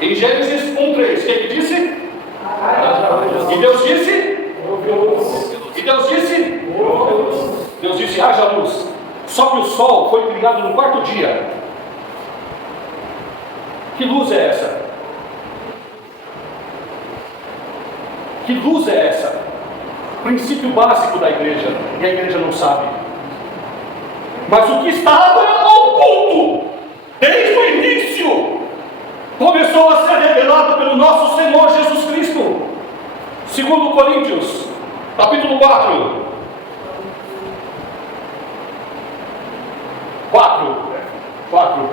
Em Gênesis 1:3, quem que disse? E Deus disse? E Deus disse? Deus disse: haja luz. Só que o sol foi criado no quarto dia. Que luz é essa? Que luz é essa? Princípio básico da igreja, e a igreja não sabe. Mas o que estava oculto desde o início começou a ser revelado pelo nosso Senhor Jesus Cristo. 2 Coríntios, capítulo 4. 4.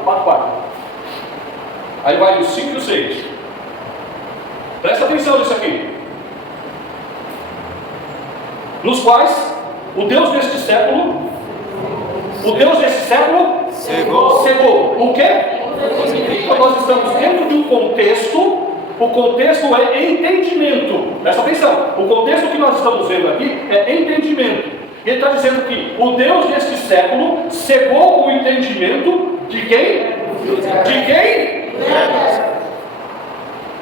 Aí vai o 5 e o 6. Presta atenção nisso aqui. Nos quais o Deus deste século cegou. O quê? Então nós estamos dentro de um contexto. O contexto é entendimento. Presta atenção. O contexto que nós estamos vendo aqui é entendimento. Ele está dizendo que o Deus deste século cegou o entendimento de quem? De quem?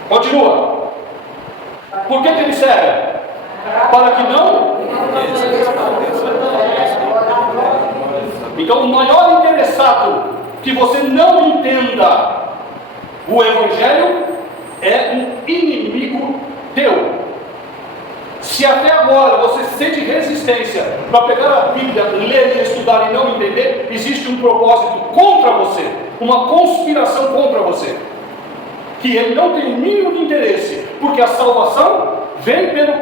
Continua. Por que ele cega? Para que não? Então, o maior interessado que você não entenda o Evangelho é um inimigo teu. Se até agora você sente resistência para pegar a Bíblia, ler e estudar e não entender, existe um propósito contra você, uma conspiração contra você, que ele não tem o mínimo de interesse, porque a salvação vem pelo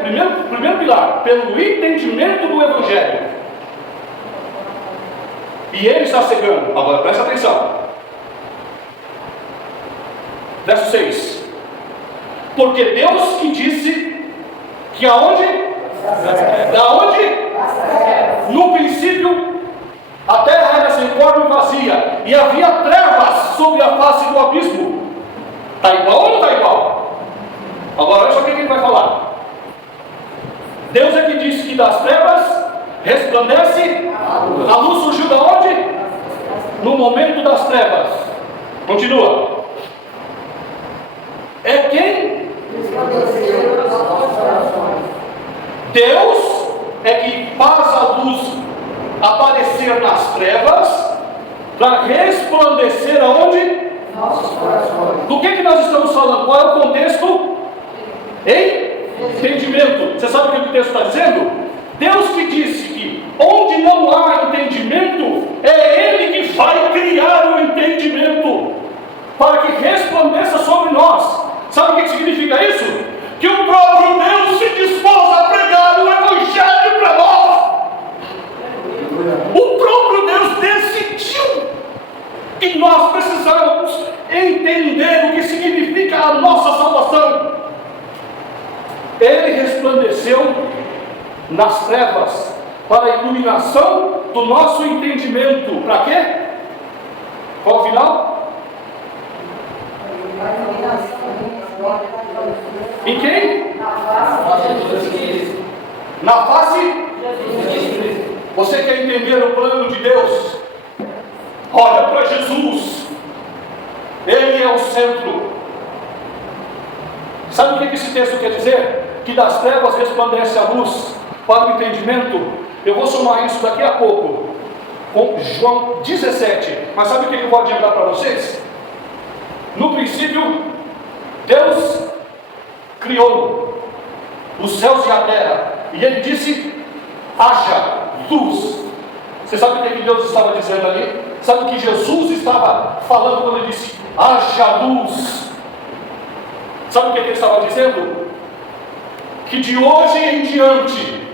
primeiro pilar, pelo entendimento do Evangelho. E ele está cegando. Agora presta atenção. Verso 6. Porque Deus que disse que aonde? Da onde? No princípio a terra era sem forma e vazia, e havia trevas sobre a face do abismo. Está igual ou não está igual? Agora olha só o que ele vai falar. Deus é que disse que das trevas resplandece, a luz surgiu da onde? No momento das trevas. Continua. É quem? Deus é que faz a luz aparecer nas trevas para resplandecer aonde? Do que nós estamos falando? Qual é o contexto? Entendimento. Você sabe o que o texto está dizendo? Deus que disse que onde não há entendimento, é Ele que vai criar o entendimento para que resplandeça sobre nós. Sabe o que significa isso? Que o próprio Deus se dispôs a pregar o Evangelho para nós. O próprio Deus decidiu que nós precisamos entender o que significa a nossa salvação. Ele resplandeceu nas trevas para a iluminação do nosso entendimento. Para quê? Qual o final? Em quem? Na face? Você quer entender o plano de Deus? Olha para Jesus. Ele é o centro. Sabe o que esse texto quer dizer? Que das trevas resplandece a luz para o entendimento. Eu vou somar isso daqui a pouco com João 17. Mas sabe o que eu vou adiantar para vocês? No princípio, Deus criou os céus e a terra, e Ele disse: haja luz. Você sabe o que Deus estava dizendo ali? Sabe o que Jesus estava falando quando Ele disse: haja luz? Sabe o que Ele estava dizendo? Que de hoje em diante,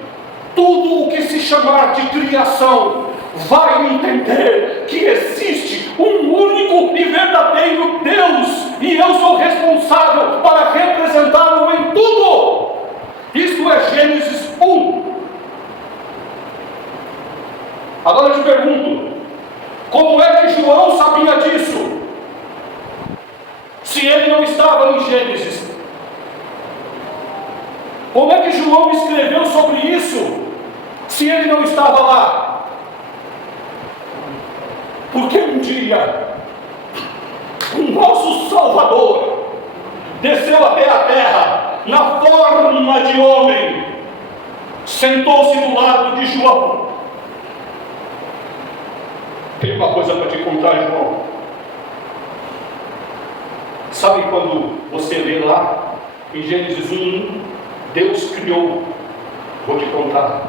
tudo o que se chamar de criação vai entender que existe um único e verdadeiro Deus, e eu sou responsável para representá-lo em tudo. Isto é Gênesis 1. Agora eu te pergunto, como é que João sabia disso? Se ele não estava em Gênesis. Como é que João escreveu sobre isso, se ele não estava lá? Porque um dia o nosso Salvador desceu até a terra, na forma de homem, sentou-se do lado de João. Tem uma coisa para te contar, João. Sabe quando você lê lá em Gênesis 1, Deus criou? Vou te contar.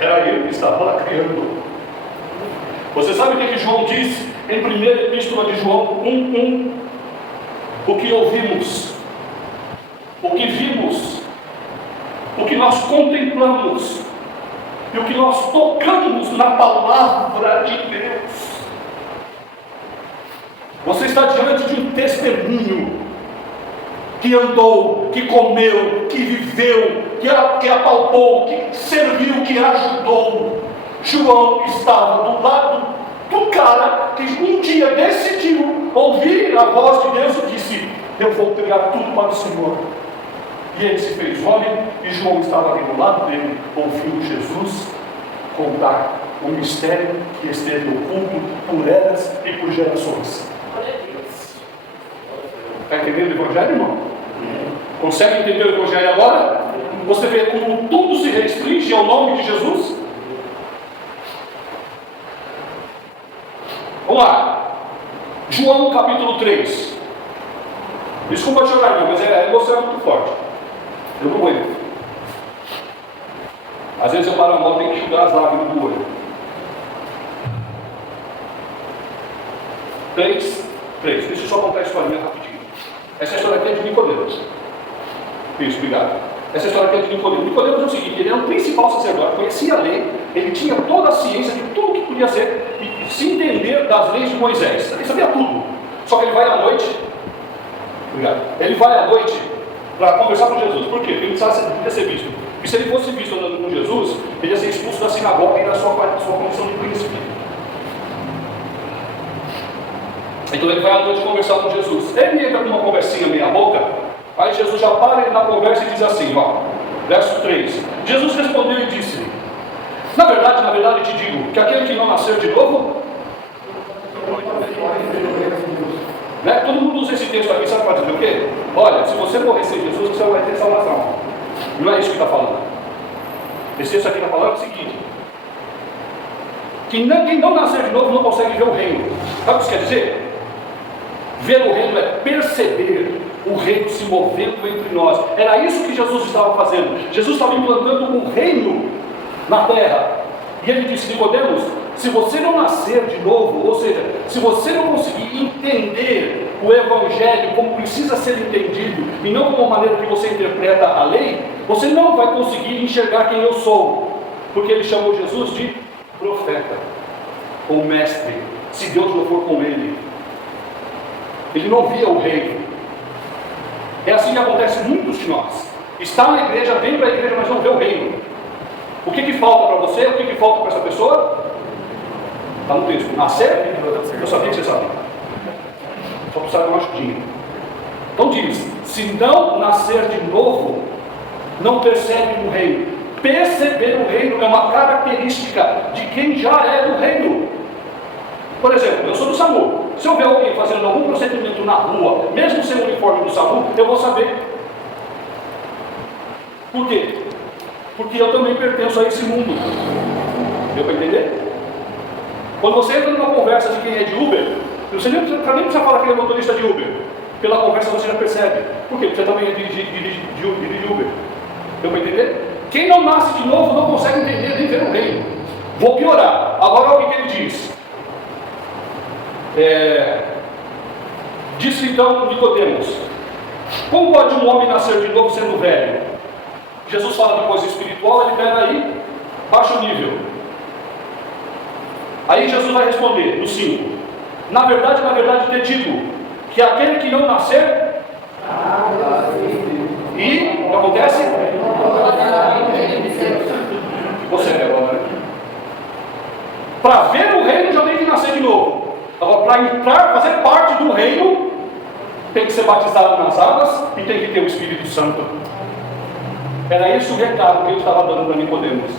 Era eu que estava lá criando. Você sabe o que João diz em 1ª Epístola de João 1:1? O que ouvimos, o que vimos, o que nós contemplamos e o que nós tocamos na palavra de Deus. Você está diante de um testemunho que andou, que comeu, que viveu, que apalpou, que serviu, que ajudou. João estava do lado do cara que um dia decidiu ouvir a voz de Deus e disse: eu vou entregar tudo para o Senhor. E ele se fez homem, e João estava ali do lado dele, ouvindo Jesus contar o mistério que esteve oculto por eras e por gerações. Está entendendo o Evangelho, irmão? Consegue entender o Evangelho agora? Você vê como tudo se restringe ao nome de Jesus? Vamos lá. João capítulo 3. Desculpa chorar, irmão, mas a emoção é muito forte. Eu não aguento. Às vezes eu paro a moto e tenho que enxugar as lágrimas do olho. 3. Deixa eu só contar a historinha rapidinho. Essa história aqui é de Nicodemos. Isso, obrigado. Essa história aqui é de Nicodemos. Nicodemos é o seguinte: ele era o principal sacerdote, conhecia a lei, ele tinha toda a ciência de tudo que podia ser e se entender das leis de Moisés. Ele sabia tudo. Só que ele vai à noite. Obrigado. Ele vai à noite para conversar com Jesus. Por quê? Porque ele precisava ser visto. E se ele fosse visto andando com Jesus, ele ia ser expulso da sinagoga e da sua condição de príncipe. Então ele vai à noite conversar com Jesus. Ele entra com uma conversinha meia boca. Aí Jesus já para ele na conversa e diz assim, ó, verso 3. Jesus respondeu e disse: na verdade te digo, que aquele que não nascer de novo, né? Todo mundo usa esse texto aqui, sabe para dizer o quê? Olha, se você morrer sem Jesus, você vai ter salvação. Não é isso que está falando. Esse texto aqui está falando o seguinte: que quem não nascer de novo não consegue ver o reino. Sabe o que isso quer dizer? Ver o reino é perceber o reino se movendo entre nós. Era isso que Jesus estava fazendo. Jesus estava implantando um reino na terra. E ele disse: Nicodemos, se você não nascer de novo, ou seja, se você não conseguir entender o Evangelho como precisa ser entendido, e não como a maneira que você interpreta a lei, você não vai conseguir enxergar quem eu sou. Porque ele chamou Jesus de profeta, ou mestre, se Deus não for com ele. Ele não via o reino. É assim que acontece muitos de nós. Está na igreja, vem para a igreja, mas não vê o reino. O que falta para você? O que falta para essa pessoa? Está no texto. Nascer? Eu sabia que você sabia. Só precisava de uma ajudinha. Então diz: se não nascer de novo, não percebe o reino. Perceber o reino é uma característica de quem já é do reino. Por exemplo, eu sou do SAMU. Se eu ver alguém fazendo algum procedimento na rua, mesmo sem o uniforme do SAMU, eu vou saber. Por quê? Porque eu também pertenço a esse mundo. Deu para entender? Quando você entra numa conversa de quem é de Uber, você nem precisa falar que ele é motorista de Uber. Pela conversa você já percebe. Por quê? Porque você também dirige Uber. Deu para entender? Quem não nasce de novo não consegue entender nem ver o reino. Vou piorar. Agora olha o que ele diz. Disse então Nicodemos: como pode um homem nascer de novo sendo velho? Jesus fala de coisa espiritual, ele pega aí, baixa o nível. Aí Jesus vai responder no 5: na verdade te digo, que aquele que não nascer, e o que acontece? Você é agora, né? Para ver o reino já tem que nascer de novo. Agora, para entrar, fazer parte do reino, tem que ser batizado nas águas e tem que ter o Espírito Santo. Era esse o recado que ele estava dando para Nicodemos.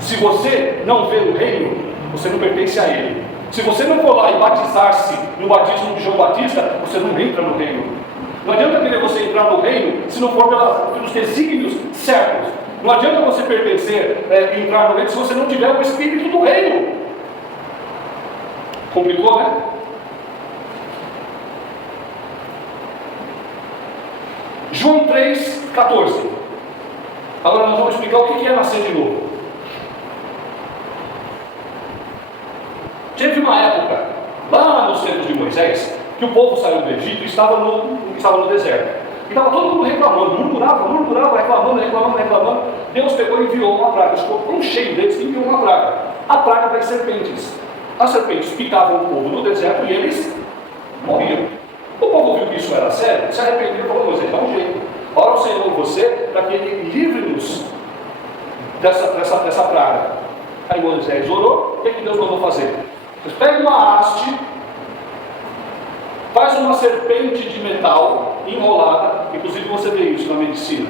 Se você não vê o reino, você não pertence a ele. Se você não for lá e batizar-se no batismo de João Batista, você não entra no reino. Não adianta querer você entrar no reino se não for pelos desígnios certos. Não adianta você pertencer, entrar no reino, se você não tiver o espírito do reino. Complicou, né? João 3,14. Agora nós vamos explicar o que é nascer de novo. Teve uma época, lá nos tempos de Moisés, que o povo saiu do Egito e estava no deserto. E estava todo mundo reclamando, murmurava, reclamando. Deus pegou e enviou uma praga. Ficou tão cheio deles que enviou uma praga. A praga das serpentes. As serpentes picavam o povo no deserto e eles morriam. O povo viu que isso era sério, se arrependeu e falou: Moisés, dá um jeito. Ora o Senhor você para que Ele livre-nos dessa praga. Aí Moisés orou, o que Deus mandou fazer? Vocês pegam uma haste, faz uma serpente de metal enrolada, inclusive você vê isso na medicina.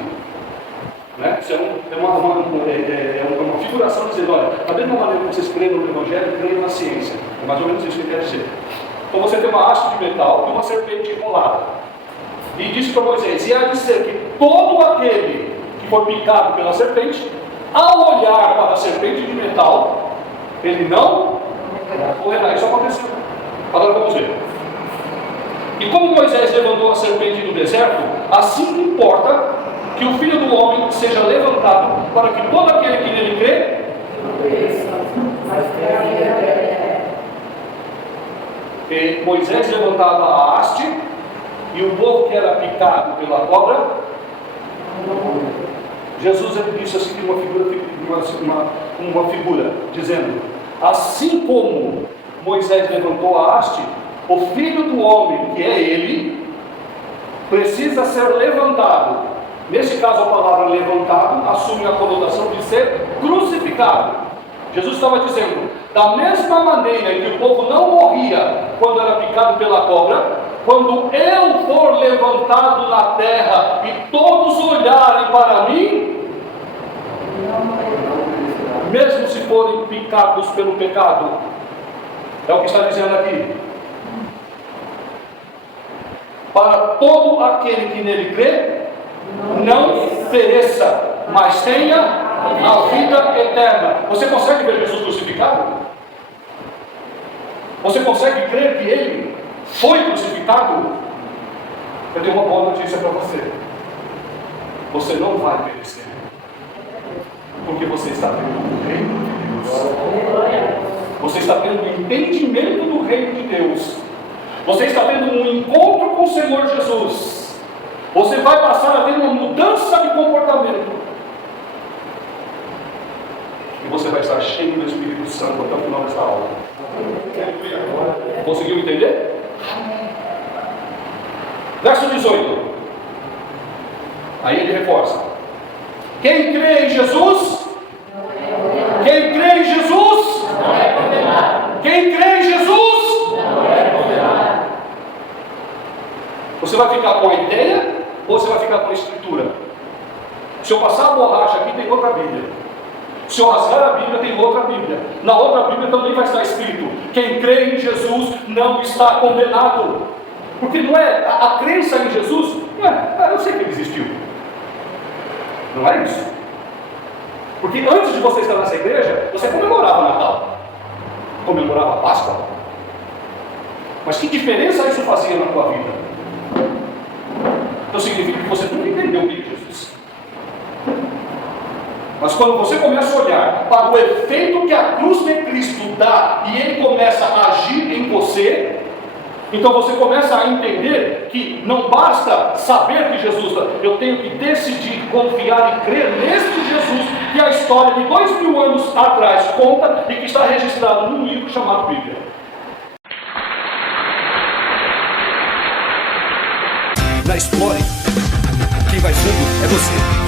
Né? Isso é uma figuração dizendo: olha, da mesma maneira que vocês creem no Evangelho, creem na ciência. É mais ou menos isso que ele quer dizer. Então você tem uma haste de metal e uma serpente enrolada. E disse para Moisés: e há de ser que todo aquele que for picado pela serpente, ao olhar para a serpente de metal, ele não morrerá. Isso aconteceu. Agora vamos ver. E como Moisés levantou a serpente no deserto, assim importa que o Filho do Homem seja levantado, para que todo aquele que nele crê e Moisés levantava a haste, e o povo que era picado pela cobra, Jesus disse assim uma figura, dizendo: assim como Moisés levantou a haste, o Filho do Homem, que é ele, precisa ser levantado. Nesse caso, a palavra levantado assume a conotação de ser crucificado. Jesus estava dizendo: da mesma maneira em que o povo não morria quando era picado pela cobra, quando eu for levantado na terra e todos olharem para mim, mesmo se forem picados pelo pecado, é o que está dizendo aqui, para todo aquele que nele crê, não pereça, mas tenha a vida eterna. Você consegue ver Jesus crucificado? Você consegue crer que Ele foi crucificado? Eu tenho uma boa notícia para você: você não vai perecer, porque você está tendo o reino de Deus. Você está tendo o entendimento do reino de Deus. Você está tendo um encontro com o Senhor Jesus. Você vai passar a ter uma mudança de comportamento. E você vai estar cheio do Espírito Santo até o final dessa aula. Conseguiu entender? Verso 18. Aí ele reforça: quem crê em Jesus, quem crê em Jesus, quem crê em Jesus, você vai ficar com a ideia ou você vai ficar com a escritura? Se eu passar a borracha aqui, tem outra Bíblia. Se eu rasgar a Bíblia, tem outra Bíblia. Na outra Bíblia também vai estar escrito: quem crê em Jesus não está condenado. Porque não é a crença em Jesus, não é, eu sei que ele existiu. Não é isso. Porque antes de você estar nessa igreja, você comemorava Natal, comemorava a Páscoa. Mas que diferença isso fazia na tua vida? Então significa que você nunca entendeu o que é Jesus. Mas quando você começa a olhar para o efeito que a cruz de Cristo dá e ele começa a agir em você, então você começa a entender que não basta saber que Jesus dá, eu tenho que decidir confiar e crer neste Jesus que a história de 2000 anos atrás conta e que está registrado num livro chamado Bíblia. Na história, quem vai fundo é você.